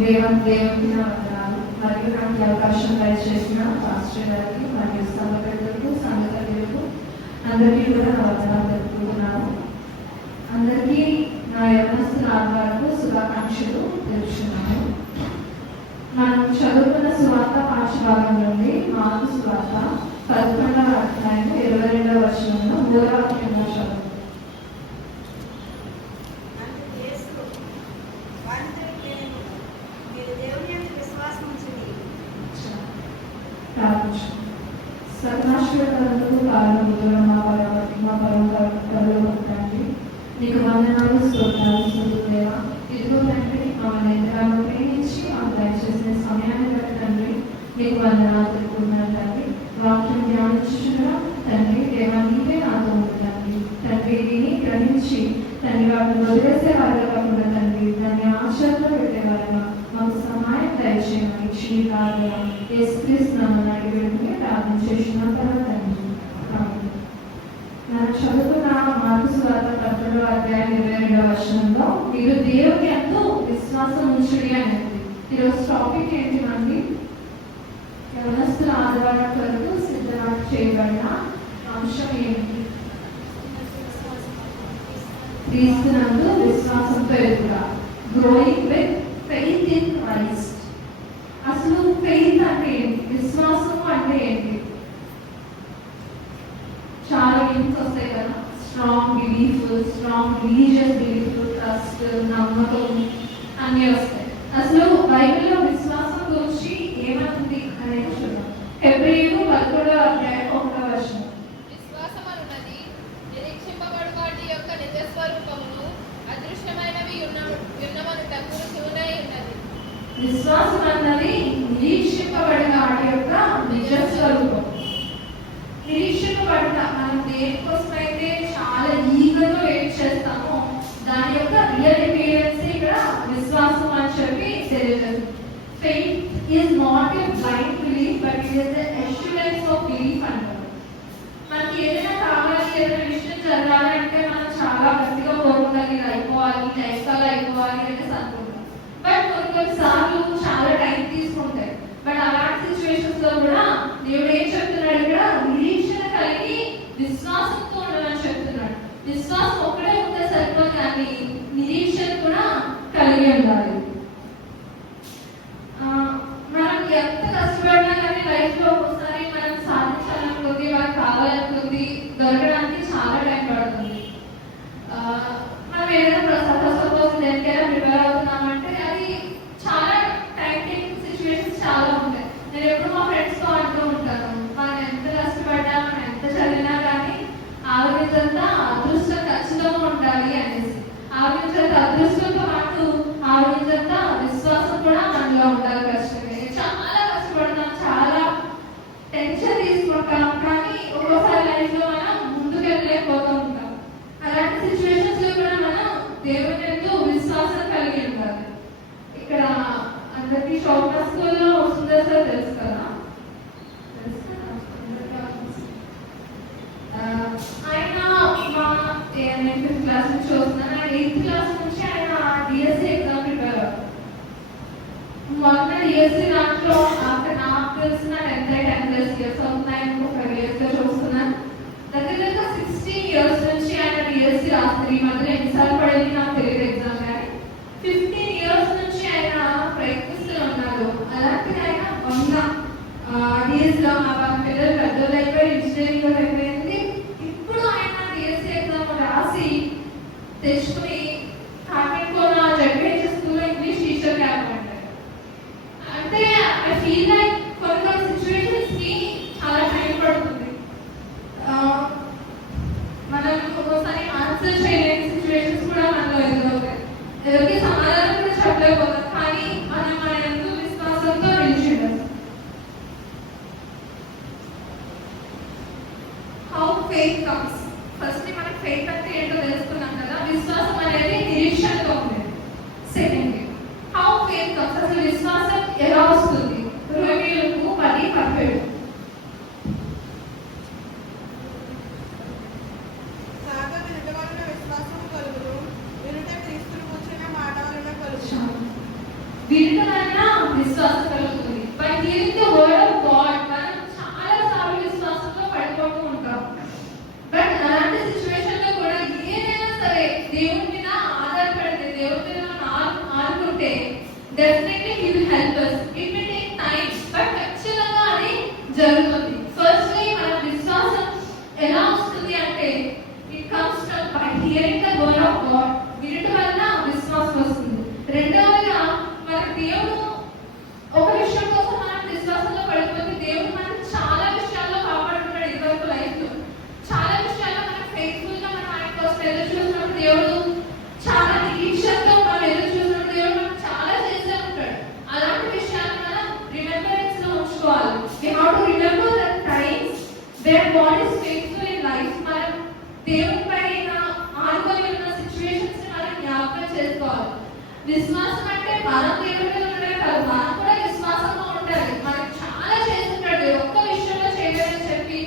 దేవునికి నా వందనాలు. మరియు నాకు ఈ అవకాశం దయచేసిన పాస్టర్ గారికి మరియు సంఘ పెద్దలకు, సంఘ సభ్యులకు అందరికీ కూడా నా వందనాలు తెలుపుతున్నాను. అందరికీ నా యవనస్తుల ఆదివారపు శుభాకాంక్షలు తెలుపుతున్నాను. మనం చదువుకున్న సువార్త పాఠ్యభాగం నుండి మార్కు సువార్త 11వ అధ్యాయం 22వ వచనంలో 3వ వాక్యంలో చదువు. సర్వాశ్వరులకు కారణములు మా పరమతి మా పరమపరలో ఉంటాండి. నీకు వందనాలు, స్తోత్రాలు, స్తుతులేవా. ఇదిగో తండ్రి, మమ్మల్ని ఎంతగానో ప్రేమించి మాకు దయచేసిన సమయాన్ని బట్టి తండ్రి నీకు వందనాలు తెలుపుతున్నాను తండ్రి. వాక్యం ధ్యానించుగా తండ్రి, దేవా నీవే నాతో ఉంటుంది తండ్రి. దీన్ని గ్రహించి తండ్రి వాటిని వదిలేసే వారిగా కాకుండా తండ్రి దాన్ని ఆచరణలో పెట్టేవారుగా మాకు సహాయం దయచేయమని క్షీరాలుగా యేసుక్రీస్తునామమున అడిగి ప్రార్థన చేసిన తండ్రి. మనం చదువుకున్న మార్కు సువార్త 11వ అధ్యాయం 22వ వచనంలో మీరు దేవుని యందు విశ్వాసం ఉంచుడి అనేది. ఈరోజు టాపిక్ ఏంటి మంది? యవనస్తుల ఆదివారం కొరకు సిద్ధం చేయబడిన అంశం ఏంటి? క్రీస్తునందు విశ్వాసంతో ఎదుగుట, growing with faith in Christ. అసలు ఫెయిత్ అంటే ఏంటి? విశ్వాసం అంటే ఏంటి? చాలా యూన్స్ వస్తాయి కదా, strong belief, strong religious belief, trust, నమ్మకం అన్నీ వస్తాయి. అసలు బైబిల్లో విశ్వాసం గురించి ఏమంటుంది అనేది చూద్దాం. హెబ్రీయులు 11వ అధ్యాయం 1వ వచనం. విశ్వాసం అన్నది నిరీక్షింపబడు వాటి యొక్క నిజ స్వరూపమును అదృశ్యమైనవి ఉన్నవనుటకు రుజువునై ఉన్నది. విశ్వాసం అన్నది నిరీక్షింపబడిన వాటి యొక్క నిజ స్వరూపం. నిరీక్షింపబడిన మనం దేనికోసమైతే చాలా ఈగర్గా వెయిట్ చేస్తామో దాని యొక్క రియల్ ఎపిరియన్స్ ఇక్కడ విశ్వాసం అని చెప్పి తెలియజేస్తుంది. Faith is not a blind belief but it is the assurance of belief అంటారు. మనకి ఏదైనా కావాలి, ఏదైనా విషయం జరగాలి అంటే మనం చాలా గట్టిగా కోరుకోవాలి, అయిపోవాలి, టైస్కాలు అయిపోవాలి అనేసి అనుకుంటాం. బట్ కొన్నిసార్లు చాలా టైం తీసుకుంటాయి. బట్ అలాంటి సిచ్యువేషన్స్ లో కూడా దేవుడు ఏం చెప్తున్నాడు? ఇక్కడ నిరీక్షణ కలిగి విశ్వాసంతో ఉండమని చెప్తున్నాడు. విశ్వాసం ఒక్కడే ఉంటే సరిపోదు, కానీ నిరీక్షణ కూడా కలిగి ఉండాలి. మనం ఎంత కష్టపడినా కానీ లైఫ్ లో ఒకసారి మనం సాధించాలనుకుంది, మనకు కావాలనుకుంది దొరకడానికి చాలా టైం పడుతుంది. మనం ఏదైనా సపోజ్ దేనికైనా ప్రిపేర్ అవుతున్నామంటే అది చాలా టైం టేకింగ్ సిచ్యువేషన్స్ చాలా ఉంటాయి. నేను ఎప్పుడు మా ఫ్రెండ్స్తో అంటూ ఉంటాను, మనం ఎంత కష్టపడ్డా, మనం ఎంత చదివినా కానీ ఆలోచించంతా అదృష్టం ఖచ్చితంగా ఉండాలి అనేసి. ఆలోచించంత అదృష్టంతో పాటు ఆలోచించంత విశ్వాసం కూడా మనలో ఉండాలి. ఖచ్చితంగా చాలా కష్టపడతాం, చాలా టెన్షన్ తీసుకుంటాం, కానీ ఒక్కోసారి లైఫ్ లో మనం ముందుకు వెళ్ళలేకపోతూ ఉంటాం. అలాంటి సిచ్యువేషన్స్ లో కూడా మనం దేవుని యందు విశ్వాసం కలిగి ఉండాలి. ఇక్కడ అందరికీ షాప్ స్కూల్లో సుందర్ సార్ తెలుసు కదా, ఆయన మా నేను 5th క్లాస్ నుంచి చూస్తున్నాను. ఆయన 8th క్లాస్ నుంచి ఆయన డిఎస్సి ఎగ్జామ్ ప్రిపేర్ అవుతారు. మొన్న డిఎస్సి దాంట్లో నాకు తెలిసిన 10+ years అవుతున్నాయి, 5 years గా చూస్తున్నాను. దగ్గర 16 years నుంచి ఆయన డిఎస్సి రాస్తారు. ఈ మధ్యలో ఎన్నిసార్లు పడేది నాకు తెలియదు ఎగ్జామ్, కానీ 15 years నుంచి ఆయన ప్రయత్నిస్తూ ఉన్నారు. అలాంటిది ఆయన 100 డిఎస్సిలో మా పిల్లలు పెద్దలు అయిపోయి ఇంజనీరింగ్ అయిపోయింది. ఇప్పుడు ఆయన డిఎస్సి ఎగ్జామ్ రాసి తెచ్చుకుని కాకినాడ జడ్పీహెచ్ స్కూల్లో ఇంగ్లీష్ టీచర్ క్యాప్ అంటారు. అంటే ఐ ఫీల్ లైక్ కొన్ని సిచ్యువేషన్స్ కి చాలా టైం పడుతుంది. మనం ఒక్కోసారి ఆన్సర్ చేయలేని సిచ్యువేషన్స్ కూడా మనలో ఎదురవుతాయి. ఎవరికి సమాధానం కూడా చెప్పలేకపోతాం, కానీ మనం మన యందు విశ్వాసంతో నిలిచి ఉండాలి. How faith comes. ఫస్ట్ మనకి ఫెయిత్ అంటే ఏంటో తెలుసుకున్నాం కదా. విశ్వాసం అనేది నిరీక్షణతో ఉంది. Second, how faith comes. అసలు విశ్వాసం ఎలా వస్తుంది? రోమియోలకు 10:17. వినటం వలన విశ్వాసం కలుగుతుంది. By hearing the word of God మనం చాలా సార్లు విశ్వాసంలో పడిపోతూ ఉంటాం. బట్ అలాంటి సిచ్యువేషన్ లో కూడా ఏదైనా సరే దేవుని మీద ఆధారపడితే, దేవుని మీద మనం ఆడుకుంటే definitely he will help us. It will take time, but ఖచ్చితంగా అది జరుగుతుంది. ఫస్ట్లీ మన విశ్వాసం ఎలా వస్తుంది అంటే it comes from by hearing the word of God. వినటం వలన విశ్వాసం వస్తుంది. రెండవదిగా మన దేవుడు ఒక విషయం కోసం మనం విశ్వాసంలో పడిపోతే దేవుడు మనకు చాలా విషయాల్లో కాపాడుతున్నాడు. ఇదివరకు లైఫ్ లో చాలా విషయాల్లో మనం ఫెయిత్ఫుల్ గా మనం ఆయన కోసం ఎదురు చూసినప్పుడు దేవుడు చాలా నిరీక్షణతో మనం ఎదురు చూసినప్పుడు దేవుడు మనకు చాలా చేస్తూ ఉంటాడు. అలాంటి విషయాలు మనం రిమెంబరెన్స్ లో ఉంచుకోవాలి. We have to remember the times where God is faithful in life. మనం దేవుని పైన ఆనుకొని ఉన్న సిచ్యువేషన్స్ ని మనం జ్ఞాపకం చేసుకోవాలి. విశ్వాసం అంటే మనం దేవుడి మీద ఉండడం కాదు, మనం కూడా విశ్వాసంగా ఉండాలి. మనకు చాలా చేస్తుంటాడు. ఒక్క విషయంలో చేయలేదని చెప్పి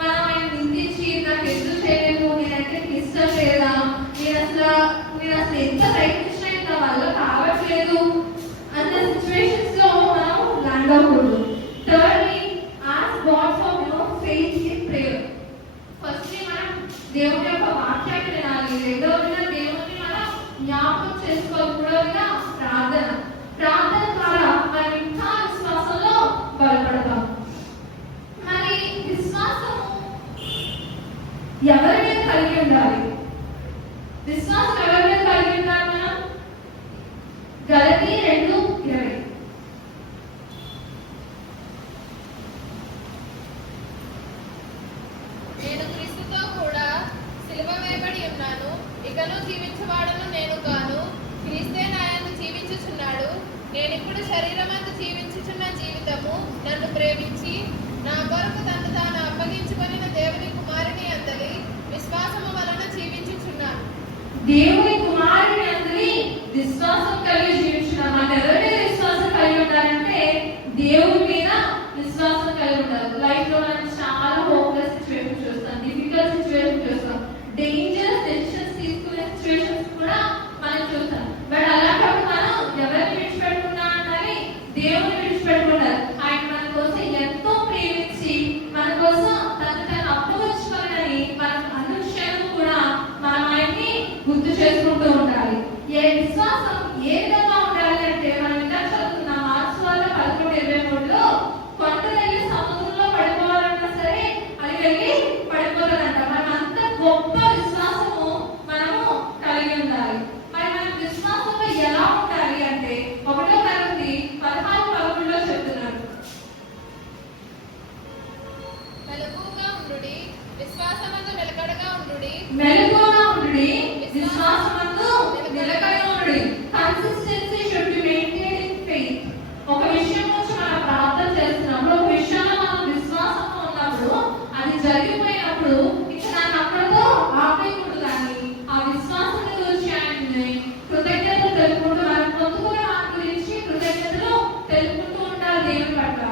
మనం ఆయన నిందించి నాకు ఎందుకు చేయలేదు, నేనంటే ఇష్టం లేదా, నేను అసలు ఎంత ప్రయత్నించినా ఇంత వల్ల కావట్లేదు అన్న సిచ్యువేషన్స్ లో మనం ల్యాండ్ అవ్వకూడదు. Thirdly ask God for faith in prayer. Firstly మనం దేవుని యొక్క వాక్యాన్ని వినాలి. రెండవదిగా దేవుని మనం జ్ఞాపకం చేసుకోవాలి. మూడవదిగా ప్రార్థన. ప్రార్థన ద్వారా మనం ఇంకా విశ్వాసంలో బలపడతాం. మరి విశ్వాసం ఎవరి మీద కలిగి ఉండాలి? విశ్వాసం ఎవరి మీద కలిగి ఉండాలి? మనం గలతీ 2:20 నేను క్రీస్తుతో కూడా సిలువ వేయబడి ఉన్నాను. ఇకను జీవించువాడను నేను కాను, క్రీస్తే నాయందు జీవించుచున్నాడు. నేనిప్పుడు శరీరమందు జీవించుచున్న జీవితము నన్ను ప్రేమించి నా కొరకు తను తాను అప్పగించుకొనిన దేవుని కుమారుని అందలి విశ్వాసము వలన జీవించుచున్నాను. దేవుని కుమారుని అందలి విశ్వాసం కలిగి జీవించున్నాం. మనం ఎవరి మీద విశ్వాసం కలిగి ఉండాలంటే దేవుని మీద విశ్వాసం కలిగి ఉండాలి. లైఫ్ లో మనం చాలా హోప్లెస్ సిచ్యువేషన్ చూస్తాం, డిఫికల్ట్ సిచ్యువేషన్ చూస్తాం, డేంజరస్ డెసిషన్స్ తీసుకునే సిచ్యువేషన్స్ కూడా మనం చూస్తాం. బట్ అలాంటప్పుడు మనం ఎవరిని విడిచిపెట్టుకున్నా ఉండాలి? దేవుని విడిచిపెట్టుకుంటారు. ఆయన మన కోసం ఎంతో ప్రేమించి మన కోసం తను అప్పగించుకోవాలని మనం అనుక్షణం కూడా మనం ఆయన్ని గుర్తు చేసుకుంటూ ఉండాలి. ఏ విశ్వాసం ఏ విధంగా ఉండాలి అంటే మనం ఇలా చదువుతున్న మార్క్స్ వల్ల 11:23లో కొండ వెళ్ళి సముద్రంలో పడిపోవాలన్నా సరే అది వెళ్ళి పడిపోతుందంట. మనం అంత గొప్ప విశ్వాసము మనము కలిగి ఉండాలి. మరి మన విశ్వాసంలో ఎలా ఉండాలి అంటే 1వ తరగతి 14:11లో చెప్తున్నాడు. మెలకువగా ఉండుడి, విశ్వాసమందు నిలకడగా ఉండుడి. మెలకువగా ఉండుడి, విశ్వాసమందు నిలకడగా ఉండుడి. Consistency should be maintained in faith. ఒక విషయం గురించి మనం ప్రార్థన చేస్తున్నప్పుడు, ఒక విషయంలో మనం విశ్వాసంతో ఉన్నప్పుడు, అది జరిగిపోయినప్పుడు ఇక దాన్ని అక్కడతో ఆపేయకూడదు. కానీ ఆ విశ్వాసం గురించి ఆయన్ని కృతజ్ఞతలు తెలుపుకుంటూ మనం పొందుకున్న వాటి గురించి కృతజ్ఞతలు తెలుపుకుంటూ ఉండాలి దేవుని పట్ల.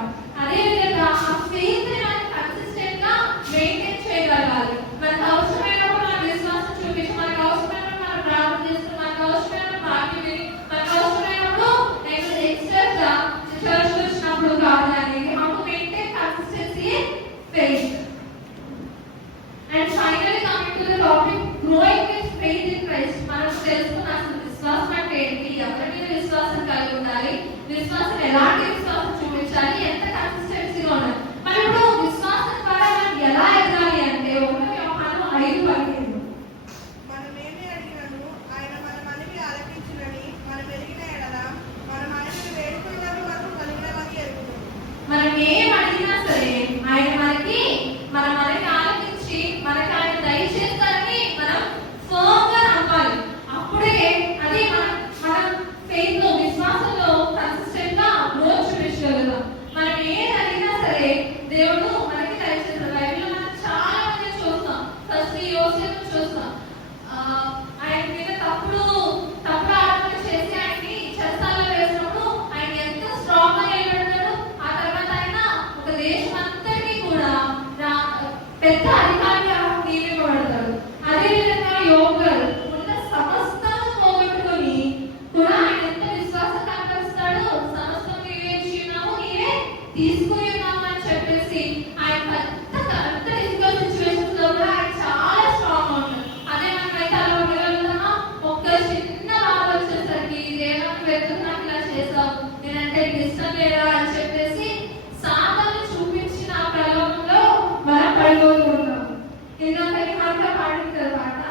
అదేవిధంగా ఆ ఫెయిత్ ని మనం కన్సిస్టెంట్ గా మెయింటైన్ చేయగలగాలి. మనకు అవసరమైనప్పుడు మన విశ్వాసం చూపించి, మనకు అవసరమైనప్పుడు మనం ప్రార్థన చేస్తూ, మనకు అవసరమైనప్పుడు వాక్యం విని, మనకు అవసరమైనప్పుడు ఎక్స్ట్రా చర్చ్ వచ్చినప్పుడు కాదు. కానీ how to maintain consistency in faith. And finally coming to the topic growing with faith in Christ. మనం తెలుసుకున్న అసలు విశ్వాసం అంటే ఏంటి, ఎవరి మీద విశ్వాసం కలిగి ఉండాలి, విశ్వాసం ఎలాంటి విశ్వాసం చూపించాలి, ఎంత కన్సిస్టెన్సీగా ఉండాలి. మరి ఇప్పుడు విశ్వాసం ద్వారా మనం ఎలా ఎదగాలి అంటే 1 యోహాను 5:15 మనమేమి అడిగినను ఆయన మన మనవి ఆలకించునని మనం ఎరిగిన ఎడల మన మనవిని వేడుకున్నవి మనకు కలిగినవని ఎరుగును. మనం ఏం అడిగినా సరే ఆయన మనకి మన మనకి ఆలకించి మనకి ఆయన దయచేస్తారని మనం ఫర్మ్ గా నమ్మాలి. అప్పుడే అది మనం ఫెయిత్ లో విశ్వాసంలో కన్సిస్టెంట్ గా గ్రోత్ చూపించగలుగుతాం. మనం ఏది అడిగినా సరే దేవుడు మనకి దయచేస్తాడు. బైబిల్లో మనం చాలా మంది చూస్తాం. ఫస్ట్ యోసేపు చూస్తాం. ఆయన మీద తప్పుడు ఆరోపణ చేసి ఆయన్ని చెరసాలలో వేసినప్పుడు ఆయన ఎంత స్ట్రాంగ్ గా నిలబడ్డాడు. ఆ తర్వాత ఆయన ఒక దేశం అంతటికీ కూడా పెద్ద అధికారిగా నియమింపబడతాడు. అదేవిధంగా యోబు గారు ఉన్న సమస్తాన్ని పోగొట్టుకొని కూడా ఆయన ఎంత లేదా అని చెప్పేసి సాతాను చూపించిన ప్రలోభంలో మనం పడిపోతూ ఉంటాం. ఇంకొకటి మాట పాడింది కదా పాట,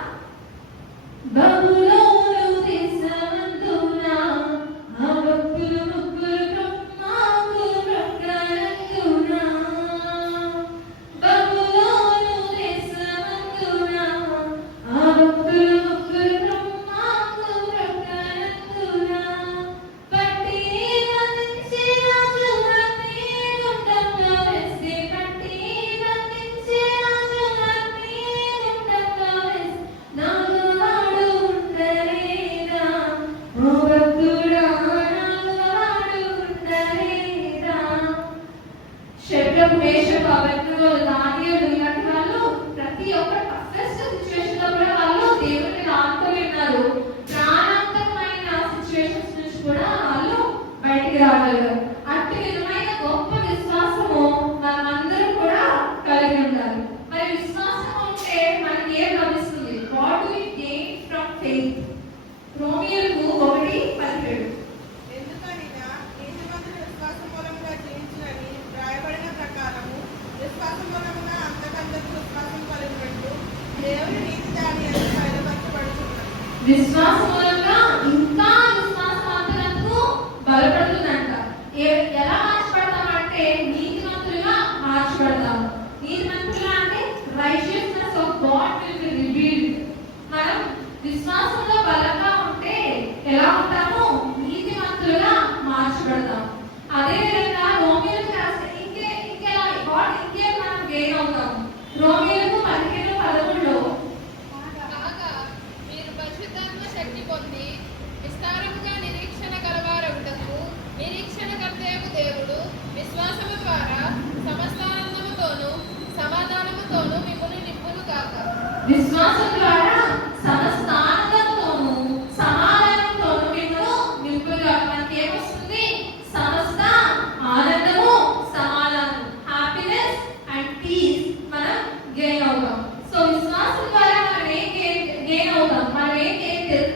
బబులోను దేశమందున ఆ భక్తులు ముగ్గురు బ్రహ్మాకు బ్రహ్మనందున, బబులోను దేశమందున ఆ భక్తులు ముగ్గురు బ్రహ్మాకు బ్రహ్మనందున, పట్టి బంధించే రాజులన్నీ గుండంలో వేసి, పట్టి బంధించే రాజులన్నీ గుండంలో వేసి, నాలువాడు ఉండలేదా ఓ భక్తుడా, నాలువాడు ఉండలేదా. శత్రువు, మేషకు, అబద్ధులు, దానియేలు ఇలాంటి వాళ్ళు ప్రతి ఒక్క టఫెస్ట్ సిచ్యువేషన్ లో కూడా వాళ్ళు దేవుని ఆనుకొని ఉన్నారు. ప్రాణాంతకమైన సిచ్యువేషన్స్ నుంచి కూడా వాళ్ళు బయటికి రాగలరు. అట్టి విధమైన గొప్ప విశ్వాసము మనమందరం కూడా కలిగి ఉండాలి. మరి విశ్వాసం ఉంటే మనకి ఏం లభిస్తుంది? What do we gain from faith? రోమియోలకు 1:17. ఎందుకనగా నీతిమంతుడు విశ్వాసం మూలముగా జీవించునని రాయబడిన ప్రకారము విశ్వాసం మూలముగా అంతకంతకు విశ్వాసం కలిగినట్టు దేవుని నీతి దాని యందు బయలుపరచబడుతున్నది. విశ్వాసం మూలంగా ఇంకా విశ్వాసవంతులకు బలపడుతుందంట. ఎలా మార్చబడతామంటే నీతిమంతులుగా మార్చబడతాము. నీతిమంతులుగా అంటే righteousness of God will be revealed. మనం విశ్వాసంలో బలంగా ఉంటే ఎలా ఉంటాము? నీతిమంతులుగా మార్చబడతాం. అదే విధంగా రోమియోలకు రాసిన ఇంకేలా మనం గెయిన్ అవుతాము. రోమియోలకు 15:13 కాగా మీరు పరిశుద్ధాత్మ శక్తి పొంది విస్తారముగా నిరీక్షణ గలవారగుటకు నిరీక్షణకర్తయగు దేవుడు విశ్వాసము ద్వారా సమస్త ఆనందముతోనూ సమాధానముతోనూ మిమ్మును నింపును కాక. విశ్వాసం ద్వారా సమస్త ఆనందంతోనూ సమాధానంతోనూ మిమ్మల్ని నింపుగా. మనకి ఏమొస్తుంది? సమస్త ఆనందము, సమాధానం, హ్యాపీనెస్ అండ్ పీస్ మనం గెయిన్ అవుతాం. సో విశ్వాసం ద్వారా మనం ఏం గెయిన్ అవుతాం? మనం ఏం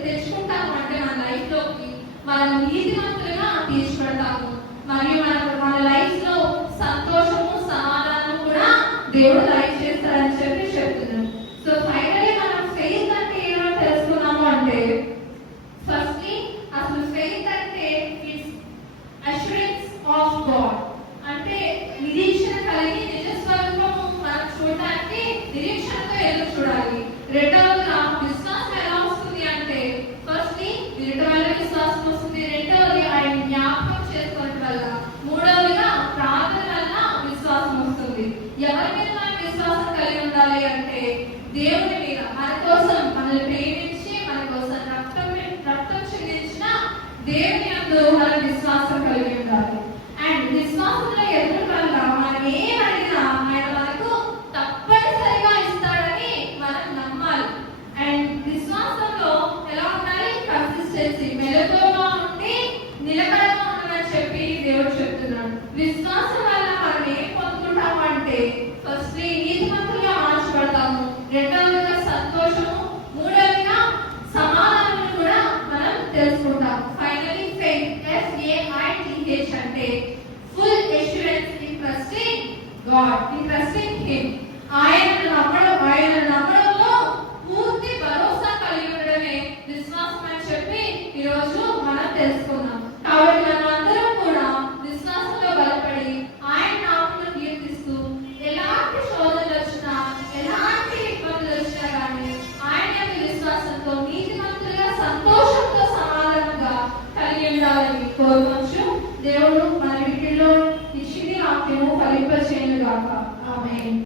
తెచ్చుకుంటాము అంటే మన లైఫ్ లోకి మనం నీతిమంతులుగా తీర్చిపెడతాము. మరియు మన లైఫ్ లో సంతోషము, సమాధానం కూడా దేవుడు లైఫ్ చేస్తారని చెప్పి చెప్తున్నాం. సో ఫైనల్లీ మనం ఫెయిత్ అంటే ఏమో తెలుసుకున్నాము అంటే, ఫస్ట్లీ అసలు ఫెయిత్ అంటే ఇట్స్ అష్యూరెన్స్ ఆఫ్ గాడ్. అంటే నిరీక్షణ కలిగి నిజ స్వరూపము మనం చూడడానికి నిరీక్షణతో ఎదురు చూడాలి. రెండవదిగా విశ్వాసం ఎలా వస్తుంది అంటే, ఫస్ట్లీ ఎదుటి వల్ల విశ్వాసం వస్తుంది. రెండవది ఆయన జ్ఞాపకం చేసుకోవడం వల్ల. మూడవదిగా ప్రార్థన వల్ల విశ్వాసం వస్తుంది. ఎవరి మీద మనం విశ్వాసం కలిగి ఉండాలి అంటే దేవుని మీద. మన కోసం మనల్ని ప్రేమించి మన కోసం రక్తం చెల్లించిన దేవుని యందు మనం విశ్వాసం కలిగి ఉండాలి. అండ్ విశ్వాసంలో ఎదురు వల్ల మనం ఏం అడిగినా ఆయన మనకు తప్పనిసరిగా ఇస్తాడని మనం నమ్మాలి. అండ్ విశ్వాసంలో ఎలా ఉండాలి? కన్సిస్టెన్సీ, మెలకువగా ఉండి నిలకడగా ఉండమని చెప్పి దేవుడు చెప్తున్నాడు. విశ్వాసం వల్ల మనం ఏం పొందుకుంటాము అంటే, ఫస్ట్లీ నీతిమంతులుగా మార్చబడతాము. రెండవదిగా సంతోషము, మూడవదిగా సమాధానం కూడా మనం తెలుసుకుంటాం. ఫైనల్లీ ఫెయిత్, FAITH అంటే full assurance in trusting God, in trusting him. ఆయన నమ్మడంలో పూర్తి భరోసా కలిగి ఉండడమే విశ్వాసం అని చెప్పి ఈరోజు మనం తెలుసుకున్నాం. కాబట్టి మనం అందరం కూడా విశ్వాసంలో బలపడి ఆయన నామమును కీర్తిస్తూ ఎలాంటి శోధనలు వచ్చినా, ఎలాంటి ఇబ్బందులు వచ్చినా కానీ ఆయన యొక్క విశ్వాసంతో నీతిమంతులుగా సంతోషంతో సమాధానంగా కలిగి ఉండాలని కోరుకోవచ్చు. దేవుడు మన వీటిలో ఇచ్చింది వాక్యము ఫలింపచేయును గాక. ఆమేన్.